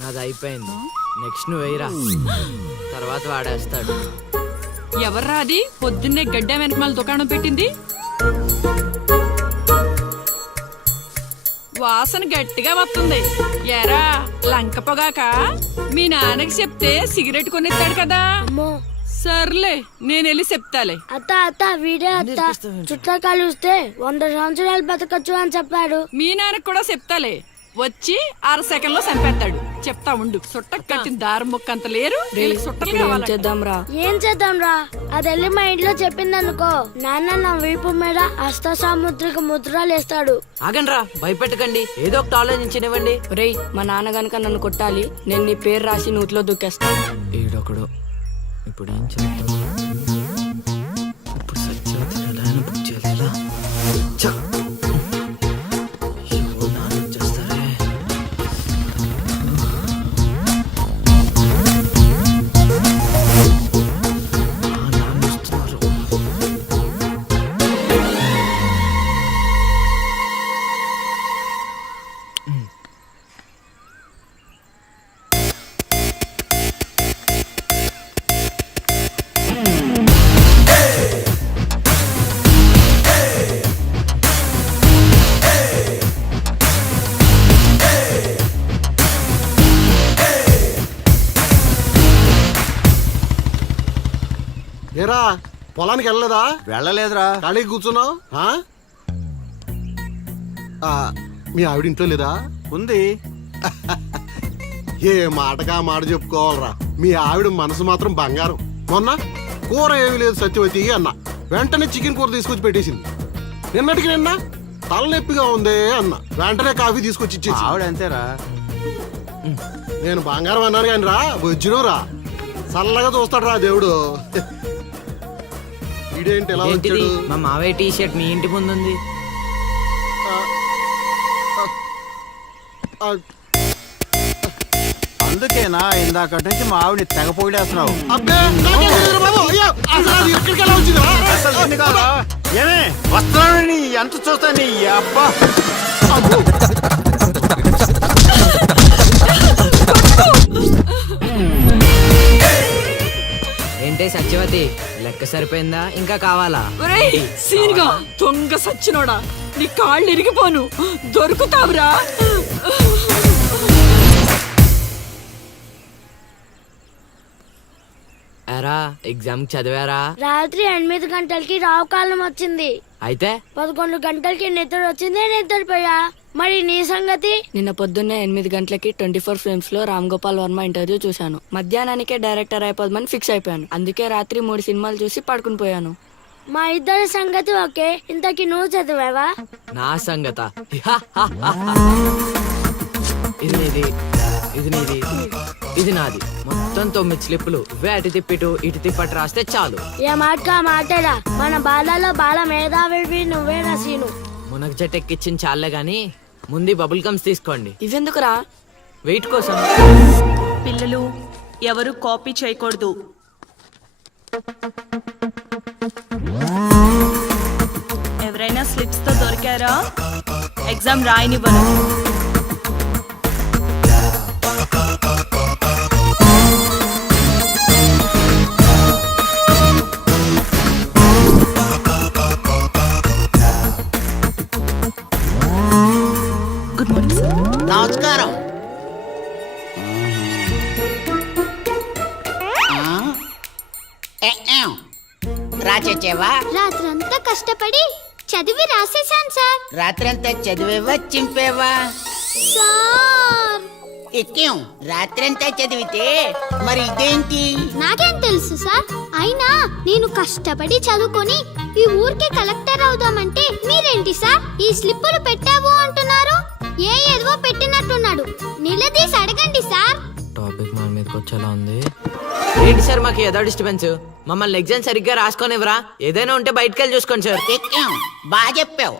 నాది అయిపోయింది. నెక్స్ట్ నువ్వు వేయరా, తర్వాత వాడేస్తాడు. ఎవర్రా అది పొద్దున్నే గడ్డ వెనకమాల దుకాణం పెట్టింది? వాసన గట్టిగా వస్తుంది. ఎరా లంక పొగాక? మీ నాన్నకి చెప్తే సిగరెట్ కొనిస్తాడు కదా. సర్లే నేను వెళ్ళి చెప్తాలే. అత్త వీడే అత్త చుట్టా కలిస్తే 100 సంవత్సరాలు బతకచ్చు అని చెప్పాడు. మీ నాన్నకి కూడా చెప్తాలే, వచ్చి 6 సెకండ్ లో చంపేస్తాడు. చెప్తా ఉండు. సుట్ట కట్టిన దారం ముక్క అంత లేరు, సుట్టలు కావాలి. ఏం చేద్దాంరా? అది వెళ్ళి మా ఇంట్లో చెప్పింది అనుకో, నాన్న నా వీపు మీద హస్త సాముద్రిక ముద్రలు వేస్తాడు. ఆగండ్రా, భయపెట్టకండి, ఏదో ఒకటి ఆలోచించనివ్వండి. రేయ్, మా నాన్న గనక నన్ను కొట్టాలి, నేను నీ పేరు రాసి నూతిలో దూకేస్తాను. ఈడొకడు. ఇప్పుడు ఏం చేద్దాం? ఇప్పుడు సత్యవతి ఎలా బుక్ చేయాలి? ఏరా పొలానికి వెళ్ళలేదా? వెళ్ళలేదురా. ఖాళీ కూర్చున్నావు? మీ ఆవిడ ఇంట్లో లేదా? ఉంది. ఏ మాటగా మాట చెప్పుకోవాలరా, మీ ఆవిడ మనసు మాత్రం బంగారం. మొన్న కూర ఏమి లేదు సత్యవతి అన్న, వెంటనే చికెన్ కూర తీసుకొచ్చి పెట్టేసింది. నిన్నటికి నిన్న తలనొప్పిగా ఉంది అన్న, వెంటనే కాఫీ తీసుకొచ్చి ఇచ్చేసి. ఆవిడ అంతేరా. నేను బంగారం అన్నాను కానీ రా వజ్రం రా, చల్లగా చూస్తాడు రా దేవుడు. ఇదేంటి ఎలా వచ్చాడు? మా మావయ్య టీ షర్ట్ మీ ఇంటి ముందు ఉంది. అందుకేనా ఇందాక నుంచి మా ఆవిడని తెగ పొగిడేస్తున్నావు? ఏమే వస్తున్నాను, ఎంత చూస్తా నీ అబ్బా. ఏంటే సత్యవతి, లెక్క సరిపోయిందా? ఇంకా కావాలా? సీన్గా దొంగ సచ్చినోడా, నీ కాళ్ళు ఇరిగిపోను, దొరుకుతావురా. ఎరా ఎగ్జామ్ చదివారా? రాత్రి 8 గంటలకి రావు కాలం వచ్చింది. అయితే 11 గంటలకి నిద్ర వచ్చింది, నిద్రపోయా. మరి నీ సంగతి? నిన్న పొద్దున్నే 8 గంటలకి 24 ఫ్రేమ్స్ లో రామ్ గోపాల్ వర్మ ఇంటర్వ్యూ చూశాను. మధ్యాహ్నానికే డైరెక్టర్ అయిపోదామని ఫిక్స్ అయిపోయాను. అందుకే రాత్రి 3 సినిమాలు చూసి పడుకుని పోయాను. మా ఇద్దరి సంగతి ఓకే. ఇంతకి నువ్వు చదివావా? నా సంగత ఇది నీది, ఇది నీది, ఇది నాది. మొత్తం 9 స్లిప్పులు. అటు తిప్పిటు ఇటు తిప్పటి రాస్తే చాలు. ఏ మాట మాటరా, మన బాలలో బాల మేధావి నువ్వే నసీను. మునగ చెట్టు ఎక్కిచ్చిన చాలే గాని ముందు బబుల్ గమ్స్ తీసుకోండి. ఇవెందుకురా? వెయిట్ కోసం. పిల్లలు ఎవరు కాపీ చేయకూడదు. ఎవరైనా స్లిప్స్ తో దొరికారా? ఎగ్జామ్ రాయనివ్వను. Good morning sir. నమస్కారం. రాచేవా? రాత్రంతా కష్టపడి చదివి రాసేసాను సార్. రాత్రంతా చదివేవా చింపేవా? సార్ ఎక్కేం రాత్రంతా చదివితే మరి ఇదేంటి? నాకేం తెలుసు సార్. అయినా నేను కష్టపడి చదువుకొని ఈ ఊరికి కలెక్టర్ అవుదామంటే మీరేంటి సార్ ఈ స్లిప్పులు పెట్టావు అంటున్నారు? ఏదో పెట్టినట్టున్నాడు. నిలదీసి అడగండి సార్. టాపిక్ మన మీదకి వచ్చేలా ఉంది. ఏంటి సార్ మాకు ఏదో డిస్టర్బెన్స్? మమ్మల్ని ఎగ్జామ్ సరిగ్గా రాసుకొనివ్వరా? ఏదైనా ఉంటే బయటకు వెళ్ళి చూసుకోండి సార్. ఎక్కేం బాగా చెప్పావు.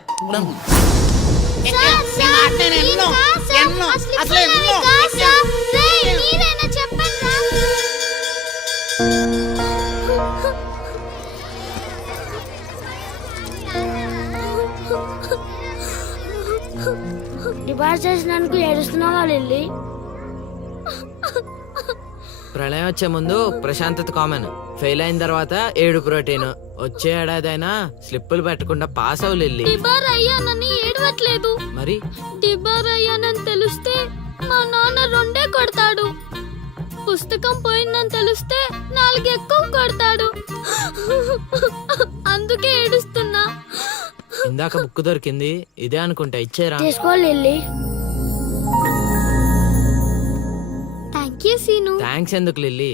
డిపాజిట్ చేసినందుకు ఏడుస్తున్నావా లిల్లీ? ప్రళయం వచ్చే ముందు ప్రశాంతత కామన్. ఫెయిల్ అయిన తర్వాత ఏడు ప్రోటీన్. వచ్చే ఏడాదైనా స్లిప్పులు పెట్టకుండా పాస్ అవ్వు లిల్లీ. డిబార్ అయ్యానని ఏడవట్లేదు. మరి డిబార్ అయ్యానని తెలిస్తే మా నాన్న 2 కొడతాడు. పుస్తకం పోయిందని తెలిస్తే 4 ఎక్కువ కొడతాడు. అందుకే ఏడుస్తున్నా. ఇందాక బుక్ దొరికింది, ఇదే అనుకుంటా. ఇచ్చేరా? తీసుకో Lily. Thank you Seenu. Thanks ఎందుకు లిల్లీ?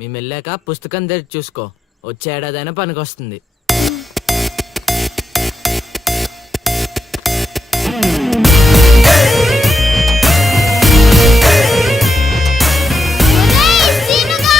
మేము వెళ్ళాక పుస్తకం తెరిచి చూసుకో. వచ్చే ఏడాదైనా పనికొస్తుంది. ఒరేయ్ సీనుగా!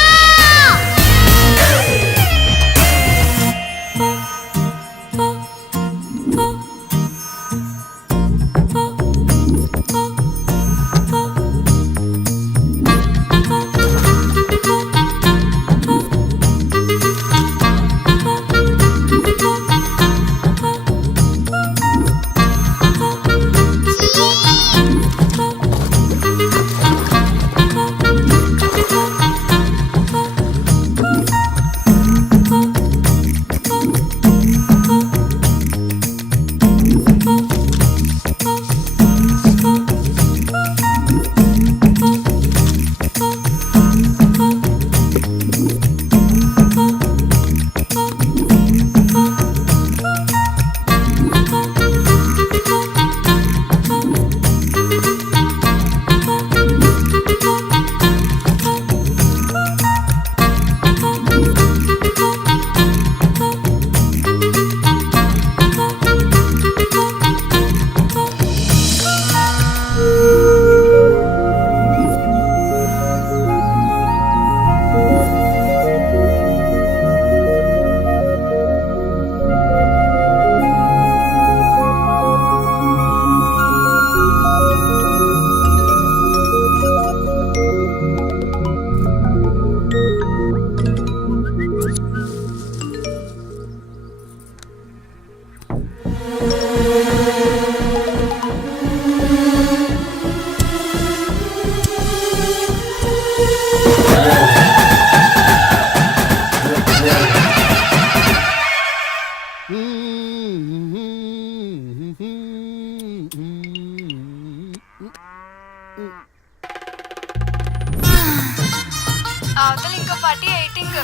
అవతల ఇంకో పార్టీ ఎయిటింగ్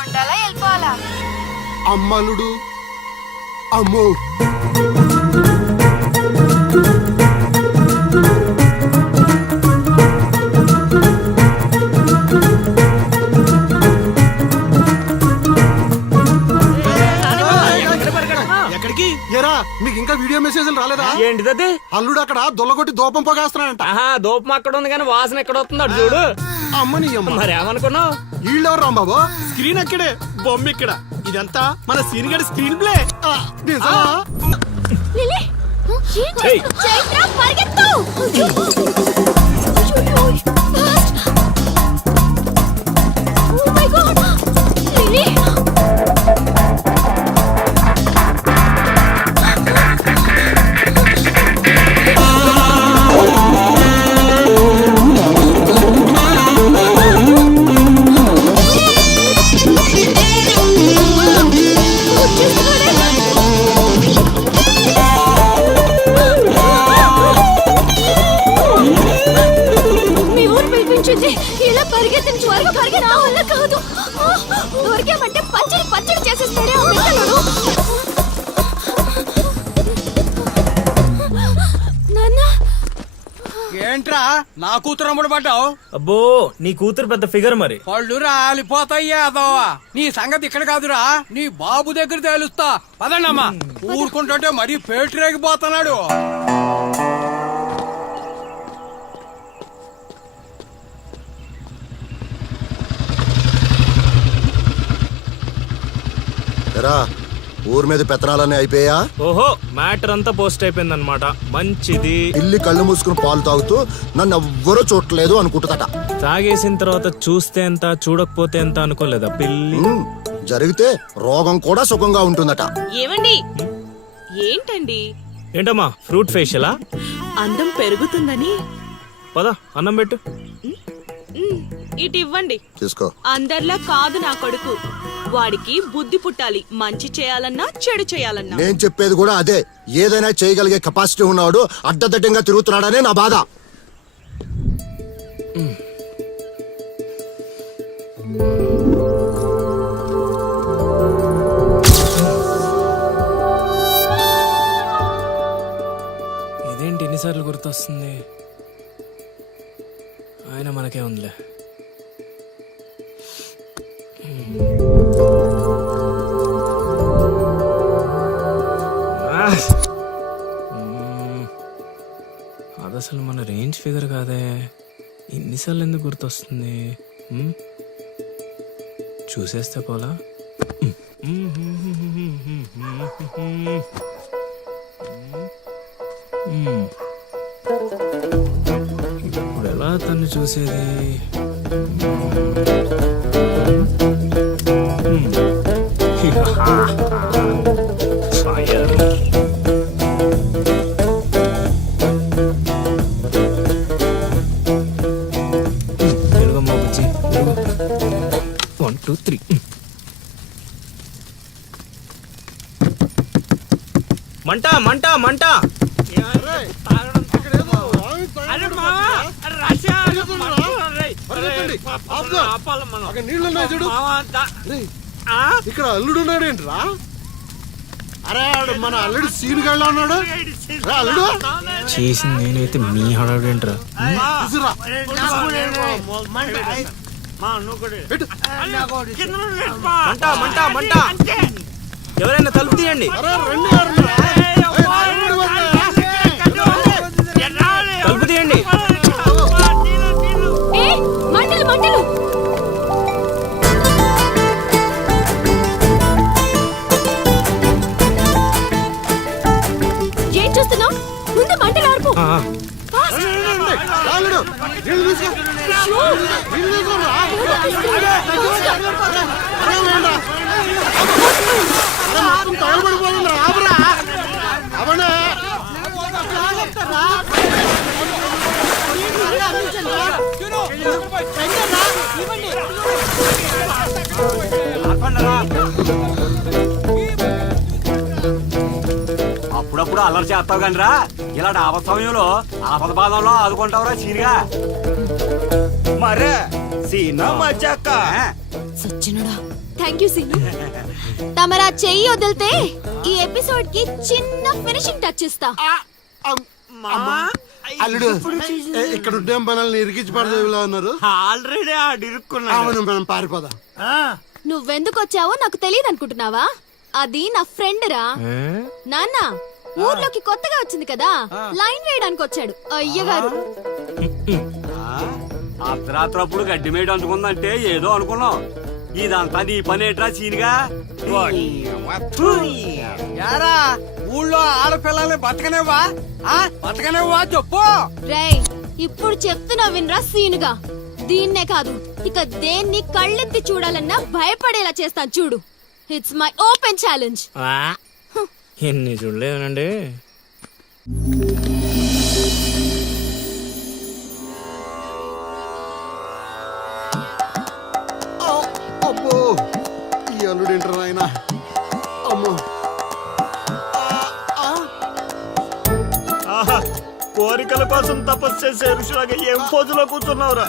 ఉండాలా వెళ్ళిపోవాలా? అమ్మలుడు అమ్మో. ఎక్కడికి? ఏరా మీకు ఇంకా వీడియో మెసేజ్లు రాలేదా? ఏంటిదది? అల్లుడు అక్కడ దొల్లగొట్టి దూపం పొగేస్తున్నాడంట. ఆహా, దూపం అక్కడ ఉంది కానీ వాసన ఎక్కడ వస్తుంది అటు చూడు. అమ్మని అమ్మ. మరేమనుకున్నావు? వీళ్ళెవరు రాంబాబు? స్క్రీన్ అక్కడే, బొమ్మ ఇక్కడ. ఇదంతా మన సీన్ గడి స్క్రీన్ ప్లే. నిజమా? లిల్లీ ఏం చేస్తున్నావ్? చైత్ర పరిగెత్తు. Oh my god Lilly. మీ ఊరు పిలిపించింది. ఇలా పరిగెత్తిన త్వరగా పరిగెత్త నా వల్ల కాదు. దొరికామంటే పచ్చడి పచ్చడి చేసేస్తాడే ఆ పిల్లలు. నాన్న ఏంట్రా నా కూతురు అమ్ముడు పడ్డావు? అబ్బో, నీ కూతురు పెద్ద ఫిగర్ మరి. పళ్ళు రాలిపోతాయ్యా అదోవా. నీ సంగతి ఇక్కడ కాదురా, నీ బాబు దగ్గర తేలుస్తా. పదండమ్మా. ఊరుకుంటుంటే మరీ పేటరేగిపోతున్నాడు. ఊరి మీద పెత్తనాలన్నీ అయిపోయా? ఓహో, మ్యాటర్ అంతా పోస్ట్ అయిపోయింది అనమాట. మంచిది. ఇల్లి కళ్ళు మూసుకుని పాలు తాగుతూ నన్ను ఎవ్వరూ చూడలేదు అనుకుంటుందట. తాగేసిన తర్వాత చూస్తే ఎంత, చూడకపోతే ఎంత అనుకోలేదా పిల్లి? జరిగితే రోగం కూడా సుఖంగా ఉంటుందట. ఏమండి ఏంటండి ఏంటమ్మా ఫ్రూట్ ఫేషియలా? అందం పెరుగుతుందని. పద అన్నం పెట్టు. ఇటు ఇవ్వండి. తీసుకో. అందరిలా కాదు నా కొడుకు. వాడికి బుద్ధి పుట్టాలి, మంచి చేయాలన్నా చెడు చేయాలన్నా. నేను చెప్పేది కూడా అదే. ఏదైనా చేయగలిగే కెపాసిటీ ఉన్నవాడు అడ్డదడ్డంగా తిరుగుతున్నాడనే నా బాధ. ఇదేంటి ఎన్నిసార్లు గుర్తొస్తుంది? ఆయన మనకే ఉందిలే. అది అసలు మన రేంజ్ ఫిగర్ కాదే. ఇన్నిసార్లు ఎందుకు గుర్తొస్తుంది? చూసేస్తే పోలా. ఇప్పుడు ఎలా తను చూసేది? తెలుగమ్మ బుజ్జి. 1 2 3. మంట మంట మంట. ఇక్కడ అల్లుడు ఉన్నాడేంట్రా? అరే మన అల్లుడు సీన్ గళ్ళ ఉన్నాడు. అల్లుడు చేసింది నేనైతే మీ హడావిడేంట్రా? తీసురా. మంట మంట మంట. ఎవరైనా తలుపు తీయండి. అరే రండి. తలుపు తీయండి. మంటలు మంటలు. ఏం చూస్తున్నావు? ముందు మంటలు ఆర్పు. అల్లుడు నీళ్ళు తీసుకో. నీళ్ళు తీసుకోరా. మొత్తం తగలబడిపోతుంది. రాబరా అవనే. అప్పుడప్పుడు అల్లరి చేస్తావు కానీ రా, ఇలాంటి ఆపద సమయంలో ఆపద బాధంలో ఆదుకుంటావురా సీనిగా. మరే సీనా మజాక. సచ్చినుడా. Thank you Seenu. తమరా చెయ్యి వదిలితే ఈ ఎపిసోడ్ కి చిన్న ఫినిషింగ్ టచ్ ఇస్తా. అల్లుడు ఇక్కడ ఉండే మనల్ని ఇరికించి పడదేవిలా ఉన్నారు. ఆల్రెడీ ఆడిరుక్కున్నా. అవును మనం పారిపోదాం. నువ్వెందుకు వచ్చావో నాకు తెలియదు అనుకుంటున్నావా? అది నా ఫ్రెండ్ రా. నాన్న ఊర్లోకి కొత్తగా వచ్చింది కదా, లైన్ వేయడానికి వచ్చాడు అయ్యగారు. అర్ధరాత్రప్పుడు గడ్డి మేడ అందుకుందంటే ఏదో అనుకున్నాం. ఇదంతా నీ పనేట్రా సీనిగా. యారా ఊళ్ళో ఆడపిల్లల్ని బతకనేవా? బతకనేవా చెప్పు. రేయ్ ఇప్పుడు చెప్తున్నా వినరా సీనుగా. దీన్నే కాదు ఇక దేన్ని కళ్ళెత్తి చూడాలన్నా భయపడేలా చేస్తాను చూడు. It's my open challenge. ఎన్ని చూడలేదనండి. అబ్బో ఈ అల్లుడు ఏంటారు ఆయన. అమ్మో కోరికల కోసం తపస్సు చేసే ఋషులాగా ఏం పోజులో కూర్చున్నావురా?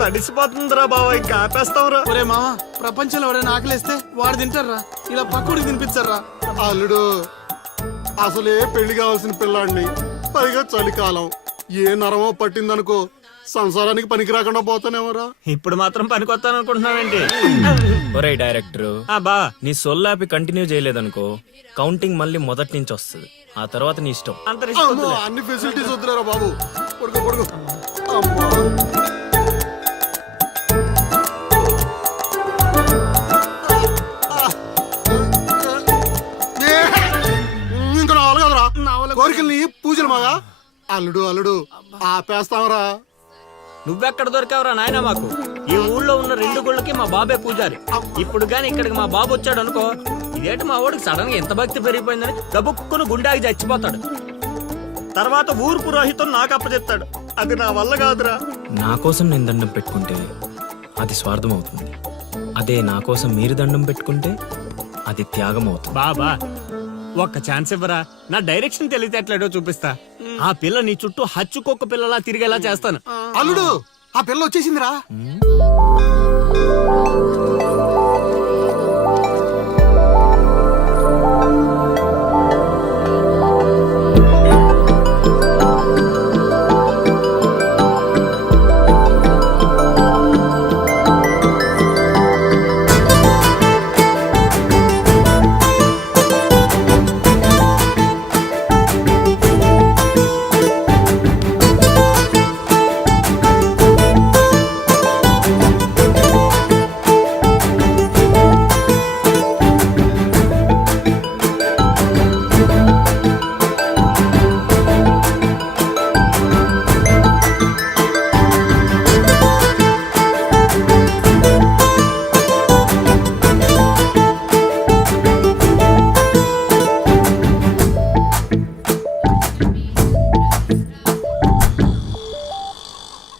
తడిసిపోతుందిరా బావ, ఇంకా ఆపేస్తావురా. ఒరే మామ, ప్రపంచంలో ఎవరైనా ఆకలిస్తే వాడు తింటారా? ఇలా పక్కడికి తినిపించారా? అల్లుడు అసలే పెళ్లి కావాల్సిన పిల్లాడిని, పైగా చలికాలం. ఏ నరమో పట్టిందనుకో సంసారానికి పనికి రాకుండా పోతానేమోరా. ఇప్పుడు మాత్రం పనికొత్తాను అనుకుంటున్నావేంటి? ఒరే డైరెక్టర్, బా నీ సొల్లాపి కంటిన్యూ చేయలేదనుకో కౌంటింగ్ మళ్ళీ మొదటి నుంచి వస్తుంది. ఆ తర్వాత నీ ఇష్టం. అమ్మో, అన్ని ఫెసిలిటీస్ వద్దులేరా బాబు. పడుకో పడుకో. అమ్మా ఇంకా రావాలి కదరా కోరికల్ని పూజలు మాగా. అల్లుడు అల్లుడు ఆపేస్తావరా. నువ్వెక్కడ దొరికావురా నాయనా మాకు? ఈ ఊళ్ళో ఉన్న 2 గుళ్ళకి మా బాబే పూజారి. ఇప్పుడు గాని ఇక్కడికి మా బాబు వచ్చాడు అనుకో, ఇదేంటి మా వాడికి సడన్ గా ఎంత భక్తి పెరిగిపోయిందని గబుక్కును గుండాకి చచ్చిపోతాడు. తర్వాత ఊరు పురోహితం నాకు అప్పచెప్తాడు. అది నా వల్ల కాదురా. నా కోసం నేను దండం పెట్టుకుంటే అది స్వార్థం అవుతుంది. అదే నా కోసం మీరు దండం పెట్టుకుంటే అది త్యాగం అవుతుంది. బాబా ఒక్క ఛాన్స్ ఇవ్వరా, నా డైరెక్షన్ తెలివితేటలేడో చూపిస్తా. ఆ పిల్ల నీ చుట్టూ హచ్చుకొక్క పిల్లలా తిరిగేలా చేస్తాను. అల్లుడు ఆ పిల్ల వచ్చేసిందిరా.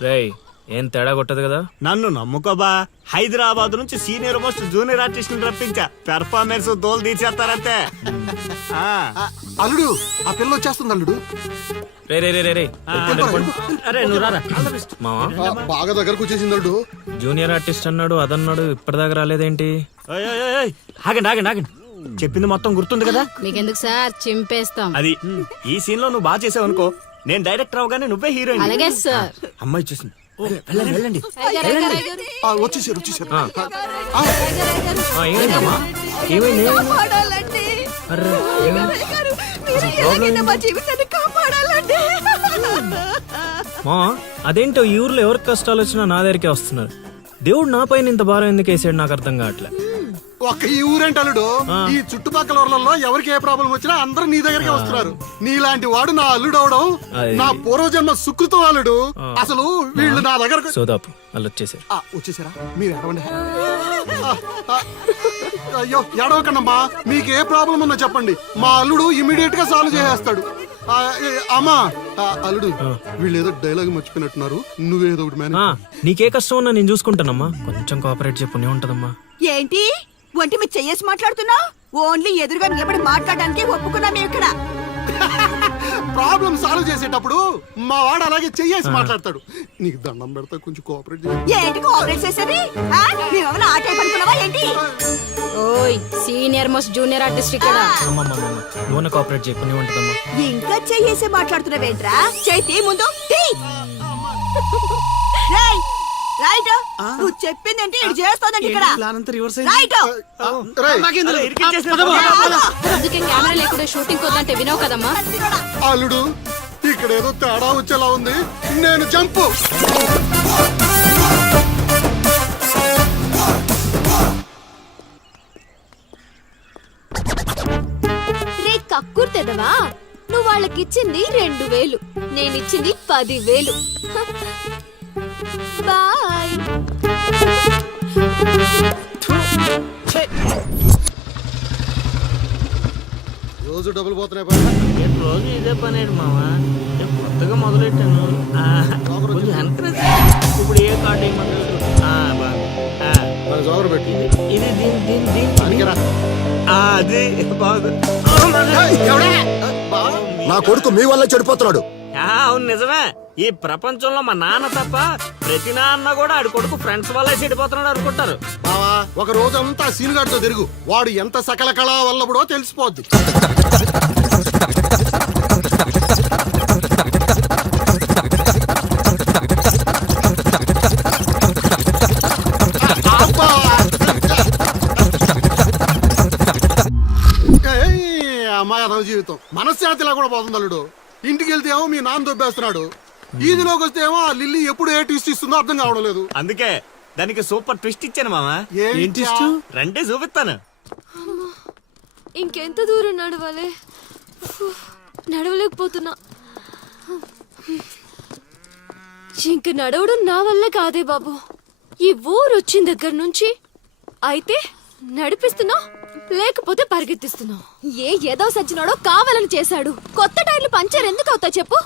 రేయ్, ఏం తేడా కొట్టదు కదా? నన్ను నమ్ముకోబా, హైదరాబాద్ నుంచి సీనియర్ మోస్ట్ జూనియర్ ఆర్టిస్ట్ రప్పించా. పెర్ఫార్మెన్స్ దోలు తీర్చేస్తారంతే. అల్లుడు ఆ పిల్ల వచ్చేస్తుంది అల్లుడు. రే రే రే రే రే, అరే నువ్వు రారా. మావా బాగా దగ్గరకు వచ్చేసింది అల్లుడు. జూనియర్ ఆర్టిస్ట్ అన్నాడు, అదన్నాడు, ఇప్పటిదాకా రాలేదేంటి? ఓయ్, ఓయ్, ఓయ్, ఓయ్. ఆగండి ఆగండి ఆగండి, చెప్పింది మొత్తం గుర్తుంది కదా? మీకెందుకు సార్, చింపేస్తాం. అది ఈ సీన్ లో నువ్వు బాగా చేసావు అనుకో, నేను డైరెక్టర్ అవగానే నువ్వే హీరోయిన్. అలాగే సార్. అమ్మాయి చూసింది. వెళ్ళండి వెళ్ళండి. వచ్చేసారు వచ్చేసారు. ఏమైందమ్మా? ఏమైంది? అర్రే, ఏమైంది? మా అదేంటో ఈ ఊర్లో ఎవరికి కష్టాలు వచ్చినా నా దగ్గరికే వస్తున్నారు. దేవుడు నా పైన ఇంత భారం ఎందుకు వేసాడు నాకు అర్థం కావట్లే. ఒక్క ఈ ఊరేంటి అల్లుడు, ఈ చుట్టుపక్కల ఊర్లలో ఎవరికి ఏ ప్రాబ్లం వచ్చినా అందరూ నీ దగ్గరికి వస్తున్నారు. నీలాంటి వాడు నా అల్లుడు అవడం నా పూర్వజన్మ సుకృతం అల్లుడు. అసలు వీళ్ళు నా దగ్గర సోదాపు వాళ్ళు వచ్చేసారు. వచ్చేసారా? మీరు ఎడవండి. అయ్యో ఎడవకండమ్మా, మీకు ఏ ప్రాబ్లం ఉన్నా చెప్పండి, మా అల్లుడు ఇమీడియట్ గా సాల్వ్ చేసేస్తాడు. అమ్మా అల్లుడు, వీళ్ళు ఏదో డైలాగ్ మర్చిపోయినట్టున్నారు, నువ్వేదో ఒకటి మేనేజ్. నీకే కష్టం ఉన్నా నేను చూసుకుంటానమ్మా. కొంచెం కోఆపరేట్ చెప్పునే ఉంటదమ్మా. ఏంటి ఒంటి మీద చెయ్యేసి మాట్లాడుతున్నా? ఓన్లీ ఎదురుగా నిలబడి మాట్లాడడానికి ఒప్పుకున్నాం ఇక్కడ. ప్రాబ్లం సాల్వ్ చేసేటప్పుడు మా వాడు అలాగే చెయ్యేసి మాట్లాడతాడు. నీకు దండం పెడతా, కొంచెం కోఆపరేట్ చేయి. ఏంటి కోఆపరేట్ చేసేది? మేమేమైనా ఆట అనుకున్నావా ఏంటి? ఓయ్, సీనియర్ మోస్ట్ జూనియర్ ఆర్టిస్ట్ ఇక్కడ. నువ్వు కోఆపరేట్ చెప్పునే ఉంటదమ్మా. ఇంకా చెయ్యేసి మాట్లాడుతున్నావేంట్రా? చేతి ముందు రేయ్, రైట్. నువ్వు చెప్పిందంటే ఇది చేస్తానండి ఇక్కడ. రైట్. అందుకే కెమెరా లేకుండా షూటింగ్ వద్దంటే వినవు కదమ్మా. అల్లుడు ఇక్కడ ఏదో తేడా వచ్చేలా ఉంది, నేను జంపు. రే కక్కుర్తెదవా, నువ్వు వాళ్ళకిచ్చింది 2000, నేనిచ్చింది 10,000. బాయ్. రోజు డబ్బులు పోతున్నాయి. రోజు ఇదే పని మావా, కొత్తగా మొదలెట్టాను. ఇప్పుడు ఏ కార్డు ఇది నా కొడుకు మీ వల్ల చెడిపోతున్నాడు. అవును నిజమే. ఈ ప్రపంచంలో మా నాన్న తప్ప ప్రతి నాన్న కూడా ఆడి కొడుకు ఫ్రెండ్స్ వల్లే చెడిపోతున్నాడు అనుకుంటారు. బావా ఒక రోజంతా సీనుగాడితో తిరుగు, వాడు ఎంత సకల కళా వల్లబడో తెలిసిపోద్ది. అమ్మాయి అదవ జీవితం మనశ్శాంతిలా కూడా పోతుంది అల్లుడు. ఇంటికి వెళ్తే ఏమో మీ నాన్న దొబ్బేస్తున్నాడు, ఈదిలోకి వస్తే ఏమో ఆ లిల్లీ ఎప్పుడు ఏ ట్విస్ట్ ఇస్తుందో అర్థం కావడం లేదు. అందుకే దానికి సూపర్ ట్విస్ట్ ఇచ్చాను మామా. రండి చూపిస్తాను. ఇంకెంత దూరం నడవాలి? నడవలేకపోతున్నా. ఇంక నడవడం నా వల్ల కాదే బాబు. ఈ ఊరు వచ్చిన దగ్గర నుంచి అయితే నడిపిస్తున్నా లేకపోతే పరిగెత్తిస్తున్నావు. ఏదో సచ్చినాడో కావాలని చేశాడు. కొత్త టైర్లు పంచర్ ఎందుకు అవుతా చెప్పు.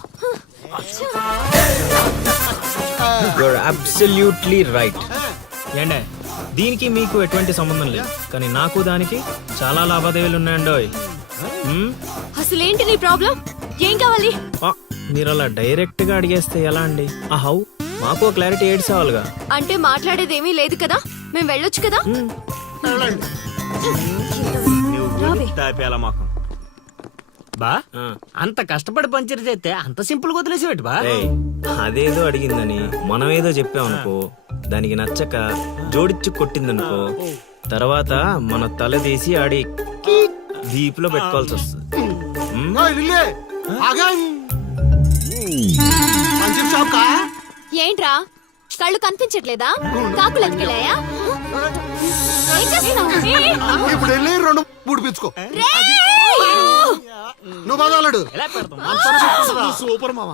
Your absolutely right. ఏండే దీనికి మీకు ఎటువంటి సంబంధం లేదు, కానీ నాకు దానికి చాలా లావాదేవీలు ఉన్నాయండోయ్. అసలేంటి నీ ప్రాబ్లం? ఏం కావాలి? మీరు అలా డైరెక్ట్ గా అడిగేస్తే ఎలా అండి? ఆ హౌ మాకు క్లారిటీ ఏడ్చేవాళ్ళుగా. అంటే మాట్లాడేదేమీ లేదు కదా, మేము వెళ్ళొచ్చు కదా. మాకు బా అంత కష్టపడి పంచర్ చేస్తే అంత సింపుల్ గా వదిలేసేవాటి బా. అదేదో అడిగిందని మనం ఏదో చెప్పామనుకో, దానికి నచ్చక జోడిచ్చి కొట్టిందనుకో, తర్వాత మన తల తీసి ఆడి దీపులో పెట్టుకోవాల్సి వస్తుంది. ఏంట్రా కళ్ళు కనిపించట్లేదా? కాకులు ఎత్తుకెళ్ళాయా? ఏం చేస్తున్నావ్? ఇప్పుడు వెళ్ళి 2 పుడిపించుకో. నువ్వు బదాలడు సూపర్ మామ.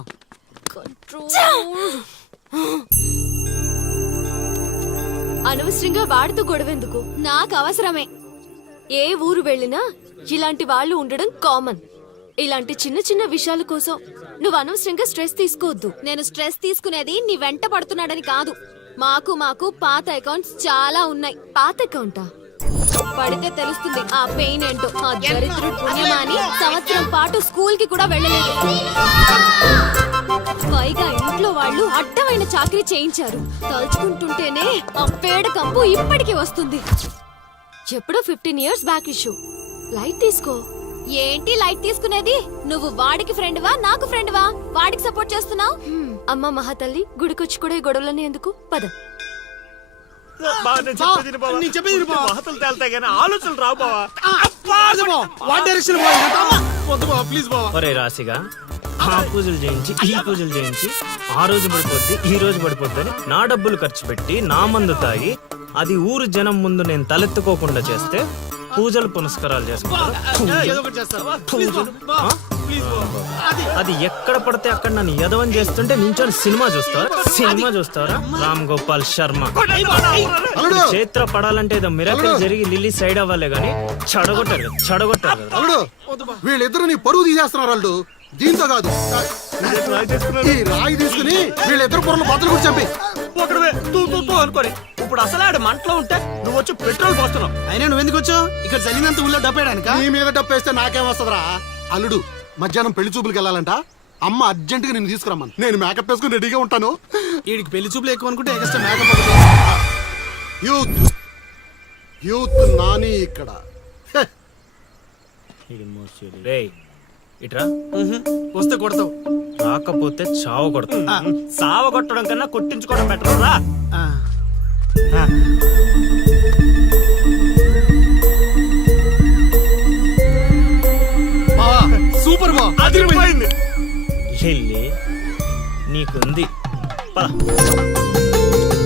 అనవసరంగా వాడితో గొడవెందుకు? నాకు అవసరమే. ఏ ఊరు వెళ్ళినా ఇలాంటి వాళ్ళు ఉండడం కామన్. ఇలాంటి చిన్న చిన్న విషయాల కోసం నువ్వు అనవసరంగా స్ట్రెస్ తీసుకోవద్దు. నేను స్ట్రెస్ తీసుకునేది నీ వెంట పడుతున్నాడని కాదు. మాకు పాత అకౌంట్స్ చాలా ఉన్నాయి. పాత అకౌంటా? పడితే తెలుస్తుంది ఆ పెయిన్ ఏంటో. ఆ దరిద్రుడు పుణ్యమాని సంవత్సరం పాటు స్కూల్ కి కూడా వెళ్ళలేదు. పైగా ఇంట్లో వాళ్ళు అడ్డమైన చాకరీ చేయించారు. తలుచుకుంటుంటేనే ఆ పేడ కంపు ఇప్పటికీ వస్తుంది. ఎప్పుడో 15 years బ్యాక్ ఇష్యూ. లైట్ తీసుకో. ఏంటి లైట్ తీసుకునేది? నువ్వు వాడికి ఫ్రెండ్వా నాకు ఫ్రెండ్వా? వాడికి సపోర్ట్ చేస్తున్నావు? అమ్మ మహాతల్లి గుడికొచ్చి కూడా ఈ గొడవలన్నీ ఎందుకు? పద. ఆలోచనలు రావు బావా. ఒరే రాశిగా ఆ పూజలు చేయించి ఈ పూజలు చేయించి ఆ రోజు పడిపోద్ది ఈ రోజు పడిపోద్ది అని నా డబ్బులు ఖర్చు పెట్టి నా మందు తాగి అది ఊరు జనం ముందు నేను తలెత్తుకోకుండా చేస్తే పూజలు పునస్కారాలు చేసుకుంటారు. అది ఎక్కడ పడితే అక్కడ నన్ను యదవం చేస్తుంటే నించొని సినిమా చూస్తారా? రామ్ గోపాల్ శర్మ. చేత్ర పడాలంటే ఏదో మిరాకిల్ జరిగి లిల్లీ సైడ్ అవ్వాలే గాని చెడగొట్టారు. అల్లుడు వీళ్ళిద్దరు నీ పరువు తీసేస్తున్నారు. వాళ్ళు దీంతో కాదు, ఈ రాయి తీసుకుని వీళ్ళిద్దరు పొరలు బద్దలు కూడా చంపి ఒకడే అనుకోని ఇప్పుడు అసలు ఆడు మంటలో ఉంటే నువ్వు వచ్చి పెట్రోల్ పోస్తున్నావు. అయినా నువ్వెందుకు వచ్చావు? ఇక్కడ జరిగినంత ఊళ్ళో డబ్బేయడానిక? నీ మీద డప్పేస్తే నాకేం వస్తుందిరా? అల్లుడు మధ్యాహ్నం పెళ్లి చూపులకు వెళ్ళాలంట. అమ్మ అర్జెంట్ గా నేను తీసుకురమ్మను. నేను మేకప్ వేసుకుని రెడీగా ఉంటాను. వీడికి పెళ్లి చూపులు ఎక్కువ అనుకుంటే ఎక్స్ట్రా మేకప్. యూత్ నాని ఇక్కడ. ఇట్రా. వస్తే కొడతావు, రాకపోతే చావ కొడతావు. సావ కొట్టడం కన్నా కొట్టించుకోవడం బెటర్ రా. సూపర్ బా, అదిరిపోయింది. లిల్లీ నీకుంది పద.